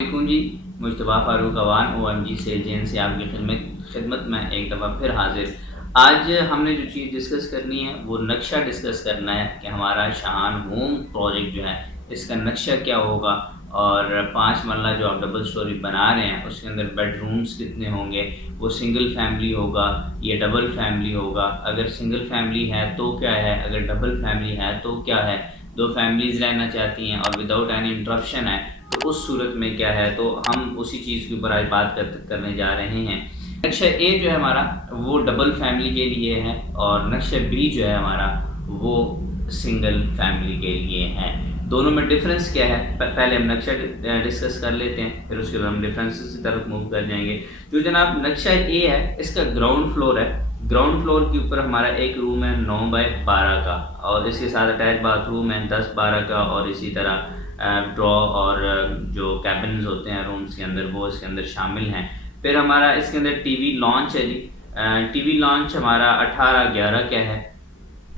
वालेकुम जी। मुश्तबा फ़ारूक अवान OMG से जेन से आपकी खिदमत में एक दफ़ा फिर हाजिर। आज हमने जो चीज़ डिस्कस करनी है वो नक्शा डिस्कस करना है कि हमारा शाहान होम प्रोजेक्ट जो है इसका नक्शा क्या होगा और 5 मरला जो आप डबल स्टोरी बना रहे हैं उसके अंदर बेडरूम्स कितने होंगे, वो सिंगल फैमिली होगा या डबल फैमिली होगा, अगर सिंगल फैमिली है तो क्या है, अगर डबल फैमिली है तो क्या है, दो फैमिलीज़ रहना चाहती हैं और विदाउट एनी इंटरप्शन है तो उस सूरत में क्या है। तो हम उसी चीज़ के ऊपर आज बात करने जा रहे हैं। नक्शा ए जो है हमारा वो डबल फैमिली के लिए है और नक्शा बी जो है हमारा वो सिंगल फैमिली के लिए है। दोनों में डिफरेंस क्या है पहले हम नक्शा डिस्कस कर लेते हैं, फिर उसके बाद हम डिफरेंसेस की तरफ मूव कर जाएंगे। जो जनाब नक्शा ए है इसका ग्राउंड फ्लोर है। ग्राउंड फ्लोर के ऊपर हमारा एक रूम है 9 बाय 12 का और इसके साथ अटैच बाथरूम है 10-12 का और इसी तरह ड्रॉ और जो कैबिन्स होते हैं रूम्स के अंदर वो इसके अंदर शामिल हैं। फिर हमारा इसके अंदर टीवी लॉन्च है जी। टीवी लॉन्च हमारा 18-11 का है।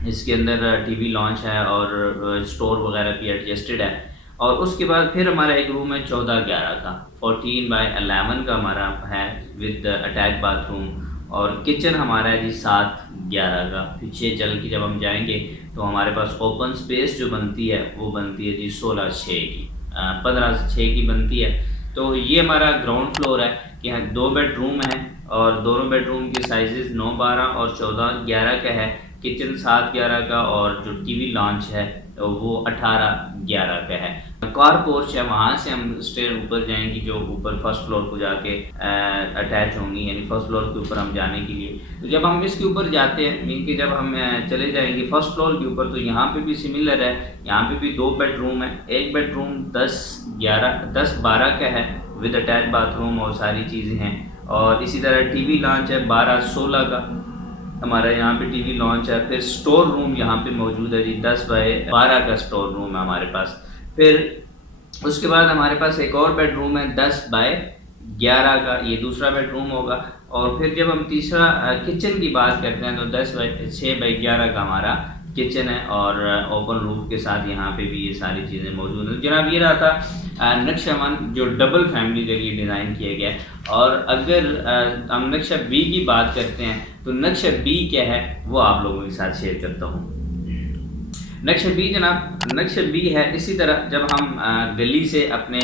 इसके अंदर टीवी लॉन्च है और स्टोर वगैरह भी एडजस्टेड है। और उसके बाद फिर हमारा एक रूम है 14-11 का, 14/11 का हमारा है विद अटैच बाथरूम और किचन हमारा है जी 7-11 का। पीछे चल के जब हम जाएंगे तो हमारे पास ओपन स्पेस जो बनती है वो बनती है जी 16/6 की, 15/6 की बनती है। तो ये हमारा ग्राउंड फ्लोर है कि यहाँ 2 बेडरूम हैं और दोनों बेडरूम के साइजेस 9-12 और 14-11 का है। किचन 7-11 का और जो टीवी लॉन्च है वो 18-11 का है। कार पोर्च है, वहाँ से हम स्टेयर ऊपर जाएंगे जो ऊपर फर्स्ट फ्लोर को जाके अटैच होंगी, यानी फर्स्ट फ्लोर के ऊपर हम जाने के लिए। तो जब हम इसके ऊपर जाते हैं मीन कि जब हम चले जाएंगे फर्स्ट फ्लोर के ऊपर तो यहाँ पे भी सिमिलर है। यहाँ पे भी 2 बेडरूम है। एक बेडरूम 10-12 का है विद अटैच बाथरूम और सारी चीज़ें हैं। और इसी तरह टीवी लॉन्च है 12-16 का हमारा यहाँ पे टीवी लॉन्च है। फिर स्टोर रूम यहाँ पे मौजूद है जी 10/12 का स्टोर रूम है हमारे पास। फिर उसके बाद हमारे पास एक और बेडरूम है 10/11 का, ये दूसरा बेडरूम होगा। और फिर जब हम तीसरा किचन की बात करते हैं तो 6/11 का हमारा किचन है और ओपन रूफ के साथ यहाँ पे भी ये सारी चीज़ें मौजूद हैं। जनाब ये रहा था नक्शा वन जो डबल फैमिली के लिए डिज़ाइन किया गया है। और अगर हम नक्शा बी की बात करते हैं तो नक्शा बी क्या है वो आप लोगों के साथ शेयर करता हूँ। नक्शा बी जनाब, नक्शा बी है इसी तरह जब हम गली से अपने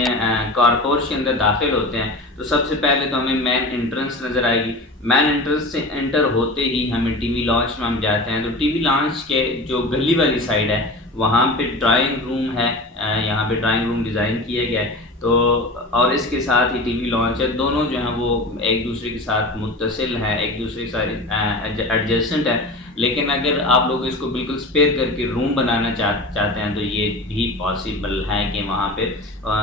कारपोर्च के अंदर दाखिल होते हैं तो सबसे पहले तो हमें मेन एंट्रेंस नज़र आएगी। मेन एंट्रेंस से एंटर होते ही हमें टीवी लॉन्च में हम जाते हैं तो टीवी लॉन्च के जो गली वाली साइड है वहाँ पे ड्राइंग रूम है। यहाँ पे ड्राइंग रूम डिज़ाइन किया गया है तो और इसके साथ ही टीवी लॉन्च है। दोनों जो हैं वो एक दूसरे के साथ मुत्तसिल हैं, एक दूसरे के साथ एडजेसेंट है। लेकिन अगर आप लोग इसको बिल्कुल स्पेयर करके रूम बनाना चाहते हैं तो ये भी पॉसिबल है कि वहाँ पे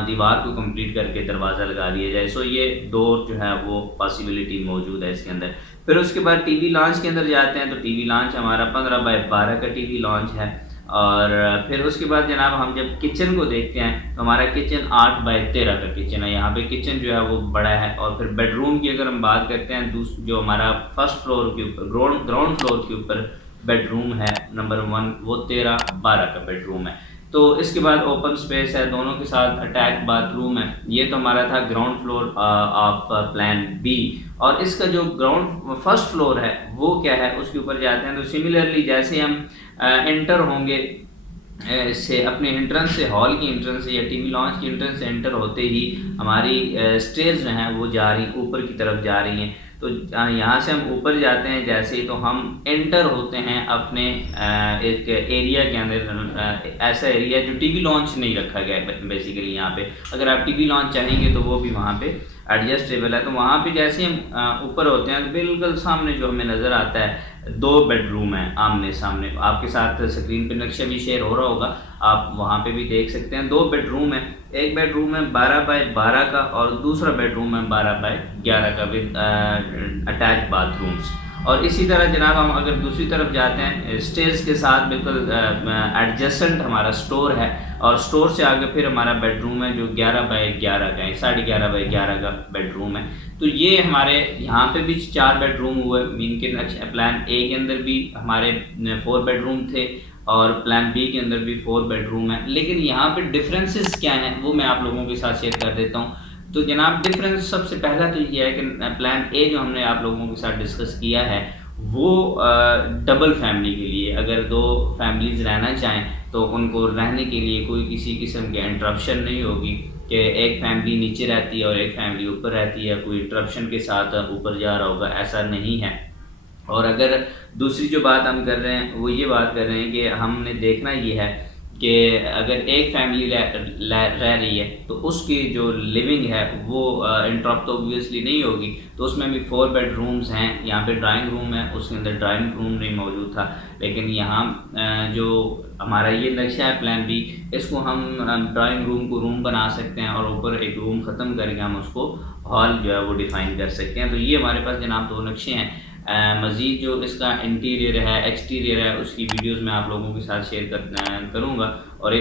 दीवार को कंप्लीट करके दरवाज़ा लगा दिया जाए। सो ये डोर जो है वो पॉसिबिलिटी मौजूद है इसके अंदर। फिर उसके बाद टीवी लॉन्च के अंदर जाते हैं तो टीवी लॉन्च हमारा 15/12 का टीवी लॉन्च है। और फिर उसके बाद जनाब हम जब किचन को देखते हैं तो हमारा किचन 8/13 का किचन है। यहाँ पे किचन जो है वो बड़ा है। और फिर बेडरूम की अगर हम बात करते हैं जो हमारा फर्स्ट फ्लोर के ऊपर ग्राउंड फ्लोर के ऊपर बेडरूम है नंबर 1 वो 13/12 का बेडरूम है। तो इसके बाद ओपन स्पेस है, दोनों के साथ अटैच बाथरूम है। ये तो हमारा था ground floor of plan B. और इसका जो ग्राउंड फर्स्ट फ्लोर है वो क्या है उसके ऊपर जाते हैं तो सिमिलरली जैसे हम एंटर होंगे से अपने एंट्रेंस से हॉल की एंट्रेंस से या टीवी लॉन्च की एंट्रेंस से एंटर होते ही हमारी स्टेयर्स जो हैं वो जा रही ऊपर की तरफ जा रही हैं। तो यहाँ से हम ऊपर जाते हैं जैसे ही तो हम एंटर होते हैं अपने एक एरिया के अंदर, ऐसा एरिया जो टीवी लॉन्च नहीं रखा गया है बेसिकली। यहाँ पे अगर आप टीवी लॉन्च चाहेंगे तो वो भी वहाँ पे एडजस्टेबल है। तो वहाँ पे जैसे हम ऊपर होते हैं तो बिल्कुल सामने जो हमें नज़र आता है 2 बेडरूम है आमने सामने। आपके साथ स्क्रीन पे नक्शा भी शेयर हो रहा होगा, आप वहाँ पे भी देख सकते हैं। 2 बेडरूम है, एक बेडरूम है 12/12 का और दूसरा बेडरूम है 12/11 का विद अटैच बाथरूम्स। और इसी तरह जनाब हम अगर दूसरी तरफ जाते हैं स्टेयर्स के साथ बिल्कुल एडजेसेंट हमारा स्टोर है और स्टोर से आगे फिर हमारा बेडरूम है जो 11/11 का है, 11.5/11 का बेडरूम है। तो ये हमारे यहाँ पे भी 4 बेडरूम हुए। मीन के प्लान ए के अंदर भी हमारे 4 बेडरूम थे और प्लान बी के अंदर भी 4 बेडरूम है। लेकिन यहाँ पे डिफरेंसेस क्या हैं वो मैं आप लोगों के साथ शेयर कर देता हूँ। तो जनाब डिफरेंस सबसे पहला तो ये है कि प्लान ए जो हमने आप लोगों के साथ डिस्कस किया है वो डबल फैमिली के लिए, अगर दो फैमिलीज रहना चाहें तो उनको रहने के लिए कोई किसी किस्म की इंटरप्शन नहीं होगी कि एक फैमिली नीचे रहती है और एक फैमिली ऊपर रहती है, कोई इंटरप्शन के साथ ऊपर जा रहा होगा, ऐसा नहीं है। और अगर दूसरी जो बात हम कर रहे हैं वो ये बात कर रहे हैं कि हमने देखना ये है कि अगर एक फैमिली रह रही है तो उसकी जो लिविंग है वो इंटरप्ट तो ऑब्वियसली नहीं होगी। तो उसमें भी 4 बेडरूम्स हैं, यहाँ पे ड्राइंग रूम है, उसके अंदर ड्राइंग रूम नहीं मौजूद था, लेकिन यहाँ जो हमारा ये नक्शा है प्लान बी, इसको हम ड्राइंग रूम को रूम बना सकते हैं और ऊपर एक रूम ख़त्म करके हम उसको हॉल जो है वो डिफ़ाइन कर सकते हैं। तो ये हमारे पास जनाब 2 नक्शे हैं। मज़ीद जो इसका इंटीरियर है, एक्सटीरियर है, उसकी वीडियोस मैं आप लोगों के साथ शेयर करूँगा। और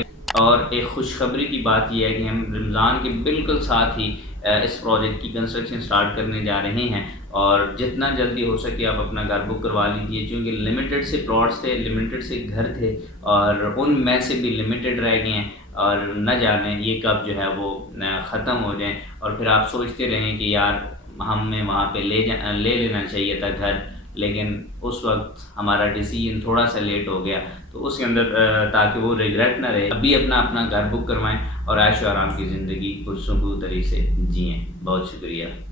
एक खुशखबरी की बात यह है कि हम रमज़ान के बिल्कुल साथ ही इस प्रोजेक्ट की कंस्ट्रक्शन स्टार्ट करने जा रहे हैं, और जितना जल्दी हो सके आप अपना घर बुक करवा लीजिए, क्योंकि लिमिटेड से प्लॉट्स थे, लिमिटेड से घर थे और उनमें से भी लिमिटेड रह गए हैं, और न जाने ये कब जो है वो ख़त्म हो जाएं और फिर आप सोचते रहें कि यार हमें वहाँ पे ले लेना चाहिए था घर, लेकिन उस वक्त हमारा डिसीजन थोड़ा सा लेट हो गया। तो उसके अंदर ताकि वो रिग्रेट ना रहे, अभी अपना घर बुक करवाएं और ऐशो आराम की ज़िंदगी पुरसुकून तरीके से जिएँ। बहुत शुक्रिया।